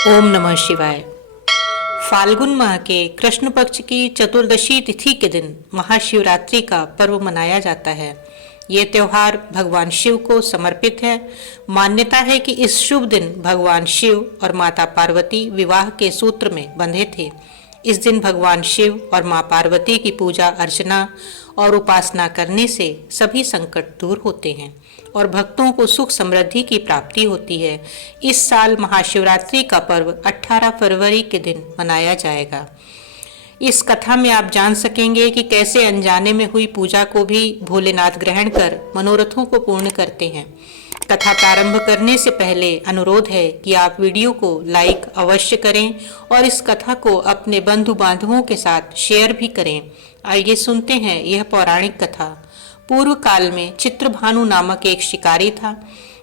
ओम नमः शिवाय। फाल्गुन माह के कृष्ण पक्ष की चतुर्दशी तिथि के दिन महाशिवरात्रि का पर्व मनाया जाता है। ये त्योहार भगवान शिव को समर्पित है। मान्यता है कि इस शुभ दिन भगवान शिव और माता पार्वती विवाह के सूत्र में बंधे थे। इस दिन भगवान शिव और मां पार्वती की पूजा अर्चना और उपासना करने से सभी संकट दूर होते हैं और भक्तों को सुख समृद्धि की प्राप्ति होती है। इस साल महाशिवरात्रि का पर्व 18 फरवरी के दिन मनाया जाएगा। इस कथा में आप जान सकेंगे कि कैसे अनजाने में हुई पूजा को भी भोलेनाथ ग्रहण कर मनोरथों को पूर्ण करते हैं। कथा प्रारंभ करने से पहले अनुरोध है कि आप वीडियो को लाइक अवश्य करें और इस कथा को अपने बंधु बांधवों के साथ शेयर भी करें। आइए सुनते हैं यह पौराणिक कथा। पूर्व काल में चित्रभानु नामक एक शिकारी था।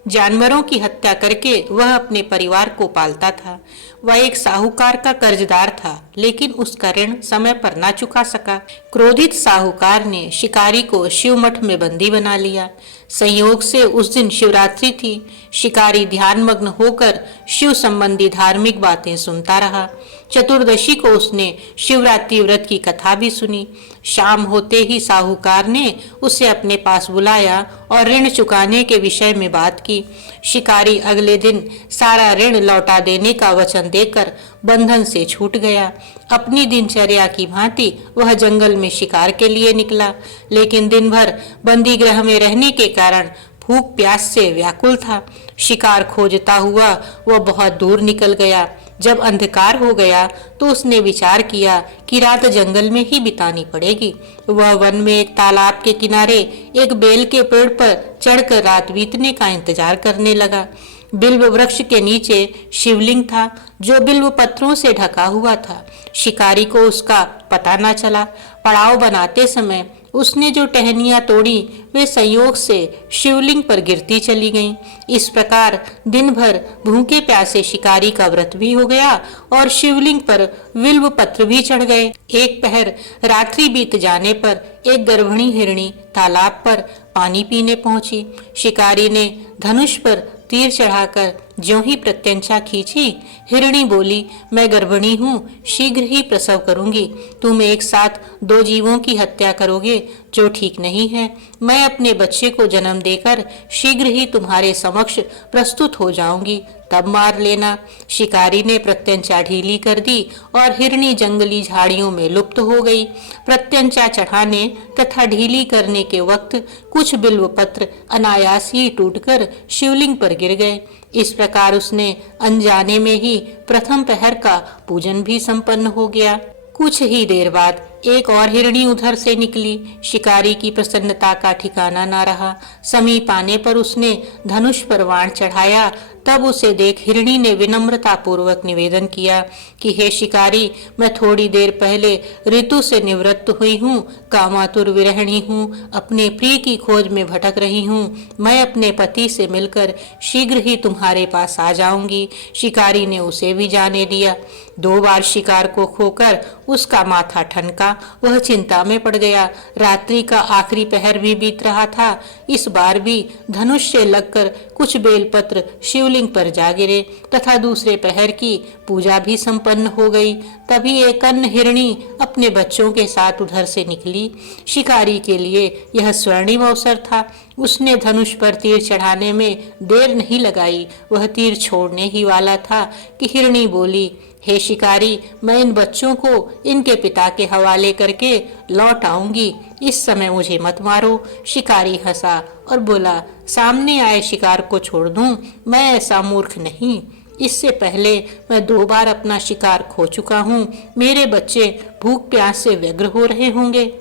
जानवरों की हत्या करके वह अपने परिवार को पालता था। वह एक साहूकार का कर्जदार था, लेकिन उसका ऋण समय पर ना चुका सका। क्रोधित साहूकार ने शिकारी को शिव मठ में बंदी बना लिया। संयोग से उस दिन शिवरात्रि थी। शिकारी ध्यानमग्न होकर शिव संबंधी धार्मिक बातें सुनता रहा। चतुर्दशी को उसने शिवरात्रि व्रत की कथा भी सुनी। शाम होते ही साहूकार ने उसे अपने पास बुलाया और ऋण चुकाने के विषय में बात की। शिकारी अगले दिन सारा ऋण लौटा देने का वचन देकर बंधन से छूट गया। अपनी दिनचर्या की भांति वह जंगल में शिकार के लिए निकला, लेकिन दिन भर बंदी गृह में रहने के कारण भूख प्यास से व्याकुल था। शिकार खोजता हुआ वह बहुत दूर निकल गया। जब अंधकार हो गया तो उसने विचार किया कि रात जंगल में ही बितानी पड़ेगी। वह वन में एक तालाब के किनारे एक बेल के पेड़ पर चढ़कर रात बीतने का इंतजार करने लगा। बिल्व वृक्ष के नीचे शिवलिंग था, जो बिल्व पत्थरों से ढका हुआ था। शिकारी को उसका पता न चला। पड़ाव बनाते समय उसने जो टहनियां तोड़ी वे संयोग से शिवलिंग पर गिरती चली गईं। इस प्रकार दिन भर भूखे प्यासे शिकारी का व्रत भी हो गया और शिवलिंग पर बिल्व पत्र भी चढ़ गए। एक पहर रात्रि बीत जाने पर एक गर्भिणी हिरणी तालाब पर पानी पीने पहुंची। शिकारी ने धनुष पर तीर चढ़ाकर ज्यों ही प्रत्यंचा खींची, हिरणी बोली, मैं गर्भिणी हूँ, शीघ्र ही प्रसव करूंगी। तुम एक साथ दो जीवों की हत्या करोगे, जो ठीक नहीं है। मैं अपने बच्चे को जन्म देकर शीघ्र ही तुम्हारे समक्ष प्रस्तुत हो जाऊंगी, तब मार लेना। शिकारी ने प्रत्यंचा ढीली कर दी और हिरणी जंगली झाड़ियों में लुप्त हो गई। प्रत्यंचा चढ़ाने तथा ढीली करने के वक्त कुछ बिल्व पत्र अनायास ही टूटकर शिवलिंग पर गिर गए। इस प्रकार उसने अनजाने में ही प्रथम पहर का पूजन भी संपन्न हो गया। कुछ ही देर बाद एक और हिरणी उधर से निकली। शिकारी की प्रसन्नता का ठिकाना न रहा। समीप आने पर उसने धनुष पर बाण चढ़ाया। तब उसे देख हिरणी ने विनम्रता पूर्वक निवेदन किया कि हे शिकारी, मैं थोड़ी देर पहले ऋतु से निवृत्त हुई हूँ, कामातुर विरहिणी हूँ, अपने प्रिय की खोज में भटक रही हूँ। मैं अपने पति से मिलकर शीघ्र ही तुम्हारे पास आ जाऊंगी। शिकारी ने उसे भी जाने दिया। 2 बार शिकार को खोकर उसका माथा ठनका। वह चिंता में पड़ गया। रात्रि का आखिरी पहर भी बीत रहा था। इस बार भी धनुष से लगकर कुछ बेलपत्र शिवलिंग पर जा गिरे तथा दूसरे पहर की पूजा भी संपन्न हो गई। तभी एक अन्य हिरणी अपने बच्चों के साथ उधर से निकली। शिकारी के लिए यह स्वर्णिम अवसर था। उसने धनुष पर तीर चढ़ाने में देर नहीं लगाई। वह तीर छोड़ने ही वाला था कि हिरणी बोली, हे शिकारी, मैं इन बच्चों को इनके पिता के हवाले करके लौट आऊंगी। इस समय मुझे मत मारो। शिकारी हंसा और बोला, सामने आए शिकार को छोड़ दूं? मैं ऐसा मूर्ख नहीं। इससे पहले मैं 2 बार अपना शिकार खो चुका हूँ। मेरे बच्चे भूख प्यास से व्यग्र हो रहे होंगे।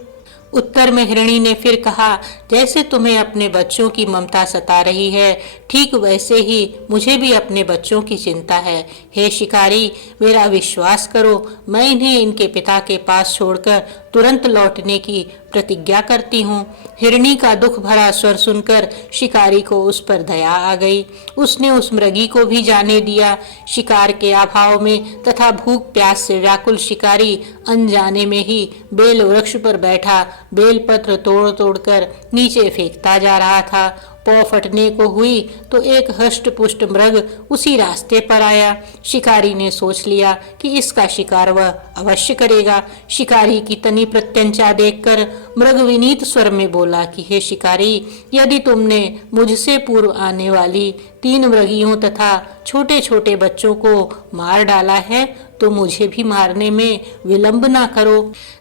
उत्तर में हिरणी ने फिर कहा, जैसे तुम्हें अपने बच्चों की ममता सता रही है, ठीक वैसे ही मुझे भी अपने बच्चों की चिंता है। हे शिकारी, मेरा विश्वास करो, मैं इन्हें इनके पिता के पास छोड़कर तुरंत लौटने की प्रतिज्ञा करती हूँ। हिरणी का दुख भरा स्वर सुनकर शिकारी को उस पर दया आ गई। उसने उस मृगी को भी जाने दिया। शिकार के अभाव में तथा भूख प्यास से व्याकुल शिकारी अनजाने में ही बेल वृक्ष पर बैठा बेलपत्र तोड़ तोड़कर नीचे फेंकता जा रहा था। पौ फटने को हुई तो एक हष्ट पुष्ट मृग उसी रास्ते पर आया। शिकारी ने सोच लिया कि इसका शिकार वह अवश्य करेगा। शिकारी की तनी प्रत्यंचा देखकर मृग विनीत स्वर में बोला कि हे शिकारी, यदि तुमने मुझसे पूर्व आने वाली 3 मृगियों तथा छोटे छोटे बच्चों को मार डाला है तो मुझे भी मारने में विलंब ना करो,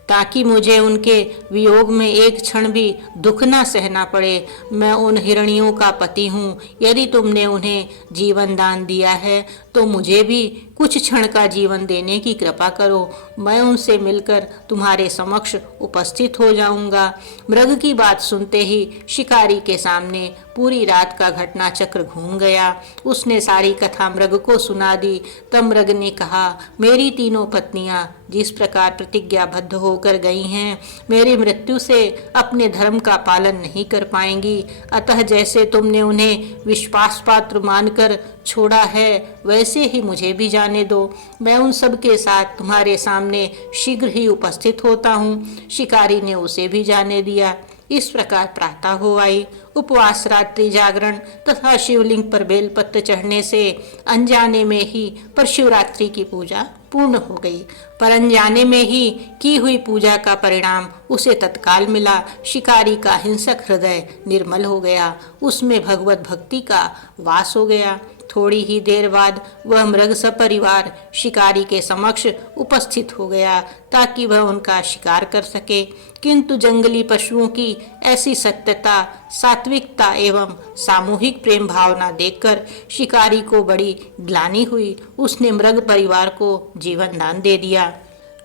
ताकि मुझे उनके वियोग में एक क्षण भी दुख ना सहना पड़े। मैं उन हिरणियों का पति हूँ। यदि तुमने उन्हें जीवन दान दिया है तो मुझे भी कुछ क्षण का जीवन देने की कृपा करो। मैं उनसे मिलकर तुम्हारे समक्ष उपस्थित हो जाऊंगा। मृग की बात सुनते ही शिकारी के सामने पूरी रात का घटना चक्र घूम गया। उसने सारी कथा मृग को सुना दी। तब मृग ने कहा, मेरी 3 पत्नियां जिस प्रकार प्रतिज्ञाबद्ध होकर गई हैं, मेरी मृत्यु से अपने धर्म का पालन नहीं कर पाएंगी। अतः जैसे तुमने उन्हें विश्वास पात्र मानकर छोड़ा है, वैसे ही मुझे भी जाने दो। मैं उन सब के साथ तुम्हारे सामने शीघ्र ही उपस्थित होता हूँ। शिकारी ने उसे भी जाने दिया। इस प्रकार प्रातः हो आई। उपवास, रात्रि जागरण तथा शिवलिंग पर बेलपत्र चढ़ने से अनजाने में ही पर शिवरात्रि की पूजा पूर्ण हो गई। पर अनजाने में ही की हुई पूजा का परिणाम उसे तत्काल मिला। शिकारी का हिंसक हृदय निर्मल हो गया, उसमें भगवत भक्ति का वास हो गया। थोड़ी ही देर बाद वह मृग सपरिवार शिकारी के समक्ष उपस्थित हो गया ताकि वह उनका शिकार कर सके। किंतु जंगली पशुओं की ऐसी सत्यता, सात्विकता एवं सामूहिक प्रेम भावना देखकर शिकारी को बड़ी ग्लानि हुई। उसने मृग परिवार को जीवन दान दे दिया।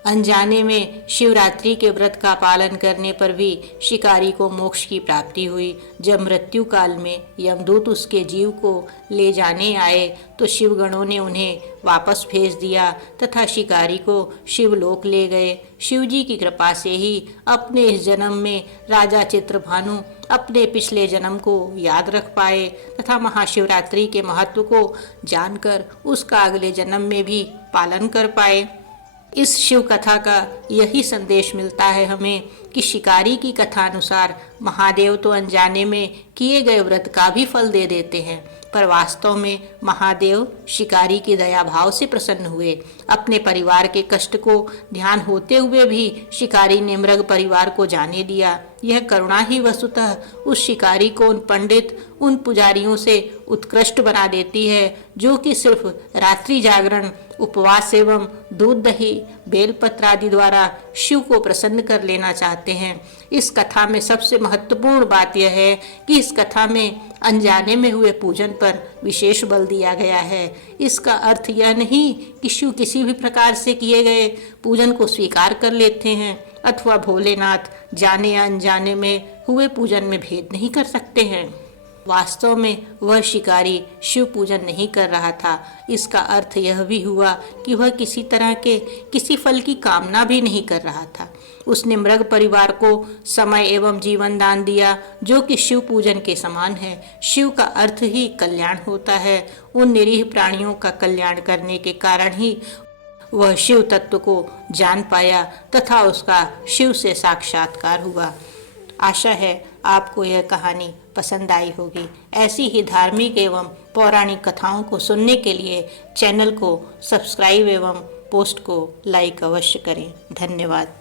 अनजाने में शिवरात्रि के व्रत का पालन करने पर भी शिकारी को मोक्ष की प्राप्ति हुई। जब मृत्यु काल में यमदूत उसके जीव को ले जाने आए तो शिवगणों ने उन्हें वापस भेज दिया तथा शिकारी को शिवलोक ले गए। शिवजी की कृपा से ही अपने इस जन्म में राजा चित्रभानु अपने पिछले जन्म को याद रख पाए तथा महाशिवरात्रि के महत्व को जानकर उसका अगले जन्म में भी पालन कर पाए। इस शिव कथा का यही संदेश मिलता है हमें कि शिकारी की कथा अनुसार महादेव तो अनजाने में किए गए व्रत का भी फल दे देते हैं, पर वास्तव में महादेव शिकारी की दया भाव से प्रसन्न हुए। अपने परिवार के कष्ट को ध्यान होते हुए भी शिकारी ने मृग परिवार को जाने दिया। यह करुणा ही वस्तुतः उस शिकारी को उन पंडित, उन पुजारियों से उत्कृष्ट बना देती है जो कि सिर्फ रात्रि जागरण, उपवास एवं दूध दही, बेलपत्र आदि द्वारा शिव को प्रसन्न कर लेना चाहते हैं। इस कथा में सबसे महत्वपूर्ण बात यह है कि इस कथा में अनजाने में हुए पूजन पर विशेष बल दिया गया है। इसका अर्थ यह नहीं कि शिव किसी भी प्रकार से किए गए पूजन को स्वीकार कर लेते हैं अथवा भोलेनाथ जाने या अनजाने में हुए पूजन में भेद नहीं कर सकते हैं। वास्तव में वह शिकारी शिव पूजन नहीं कर रहा था। इसका अर्थ यह भी हुआ कि वह किसी तरह के किसी फल की कामना भी नहीं कर रहा था। उसने मृग परिवार को समय एवं जीवन दान दिया जो कि शिव पूजन के समान है। शिव का अर्थ ही कल्याण होता है। उन निरीह प्राणियों का कल्याण करने के कारण ही वह शिव तत्व को जान पाया तथा उसका शिव से साक्षात्कार हुआ। आशा है आपको यह कहानी पसंद आई होगी। ऐसी ही धार्मिक एवं पौराणिक कथाओं को सुनने के लिए चैनल को सब्सक्राइब एवं पोस्ट को लाइक अवश्य करें। धन्यवाद।